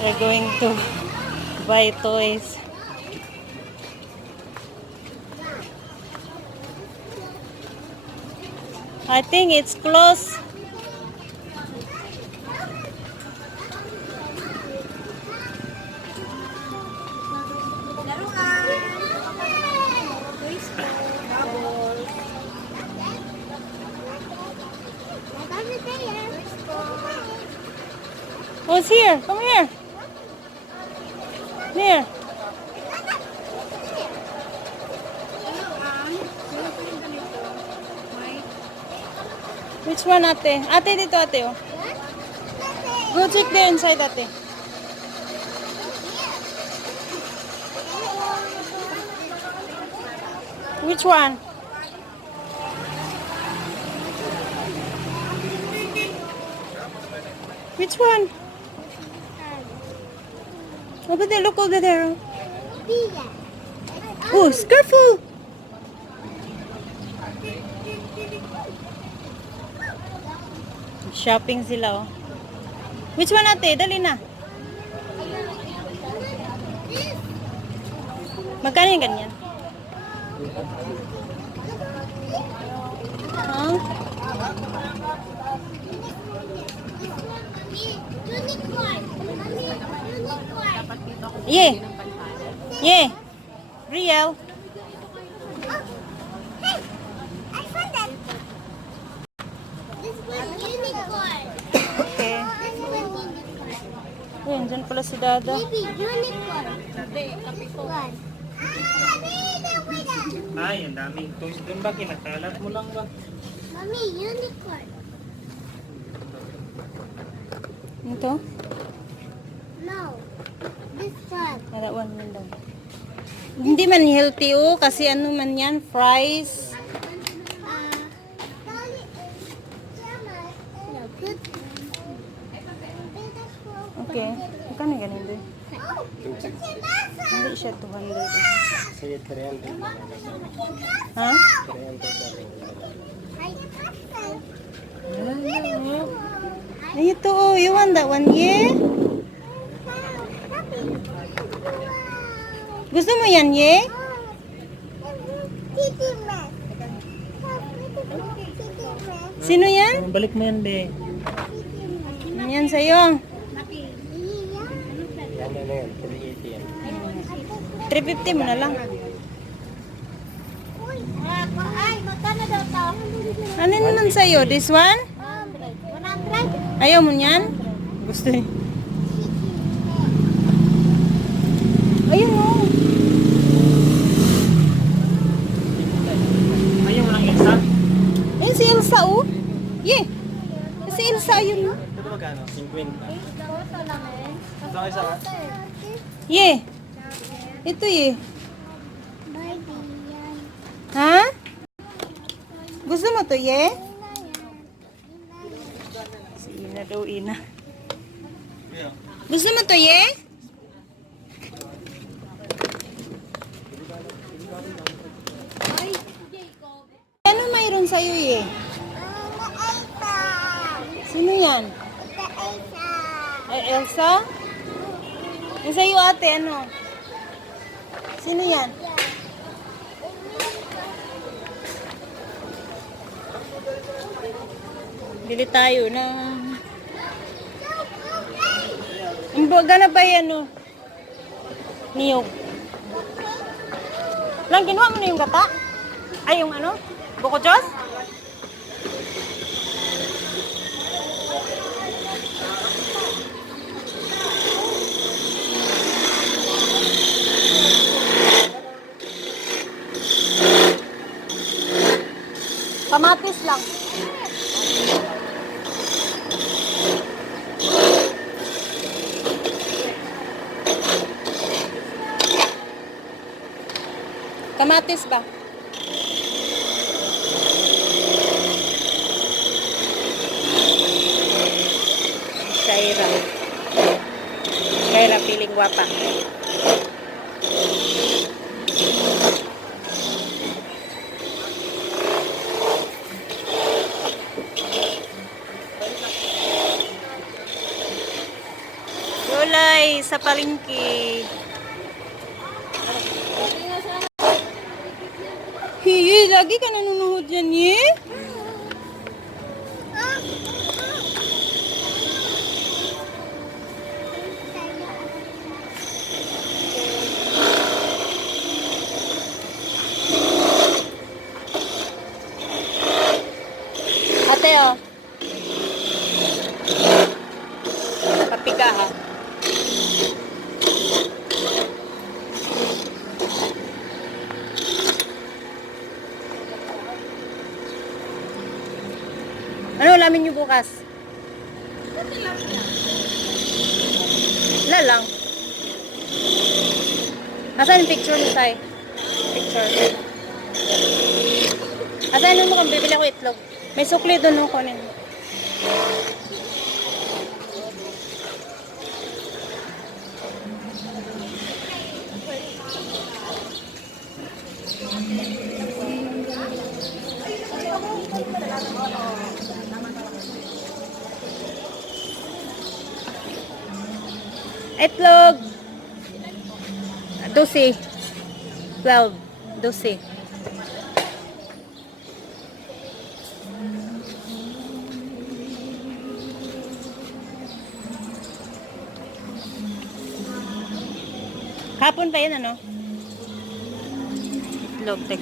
We're going to buy toys. I think it's close. Oh, it's here. Come here. Here. Which one, ate? Ate, dito, ate, oh. Go check there inside, ate. Which one? Which one? Over there, look over there. Oh, careful! Shopping sila, oh. Which one, ate? Dali na. Magkano yung ganyan? Huh? Yeah. Yeah. Real. I found that. This was unicorn. Okay. This was unicorn. Ayun, dyan pala si Dada. Maybe unicorn. One. Ay, ang daming toys doon ba? Kinakalat mo lang ba? Mommy, unicorn. Ito? No. This one. That one yun daw. Hindi man healthy, oh. Kasi ano man yan, fries. No, good. Okay. Magkano ganun doon? Oh, it's a Hindi siya 200. Saya 300. Ha? 300. Ay, ito, oh. You want that one, yeah? Gusto mo yan, yeah? Sino yan? Balik mo yan, be. Yan sa'yo. Yan na yan. 380 yan. 350 mo na lang. Ay, magkano daw to? Ano naman sa'yo? This one? 100? Ayaw mo yan? Gusto niya. Ayun, oh. Ayaw mo lang isa? Ayun si Elsa, oh. Yeah. Si Elsa, yun, oh. Ito magkano? 50. Ito ang isa ka? Yeah. Ito, yeah. Barbie yan. Ha? Gusto mo to, yeah? Si Ina daw, Ina. Gusto mo to, yeah? Ano mayroon sa'yo, yeah? Elsa. Sino yan? Elsa. Ay, Elsa? Yung sa'yo, ate, ano? Sino yan? Bili tayo ng... Ang baga na ba yan, no? Niyog. Lang, ginawa mo na yung gata? Ay, yung ano? Buko Diyos? Kamatis lang. Kamatis ba? Shaira. Shaira piling guwapa. Lola. guys sa palengke. Hiye, lagi ka nanunuhod yan, ye? Ate, oh. Kapi ka, ha? Ano ulamin niyo bukas? Wala lang. Asan yung picture mo, Tay? Picture. Asan mo kung bibili ako itlog? May sukli doon nung kunin. Itlog. 12. 12. 12. Kapon pa yun, ano? Itlog, tek.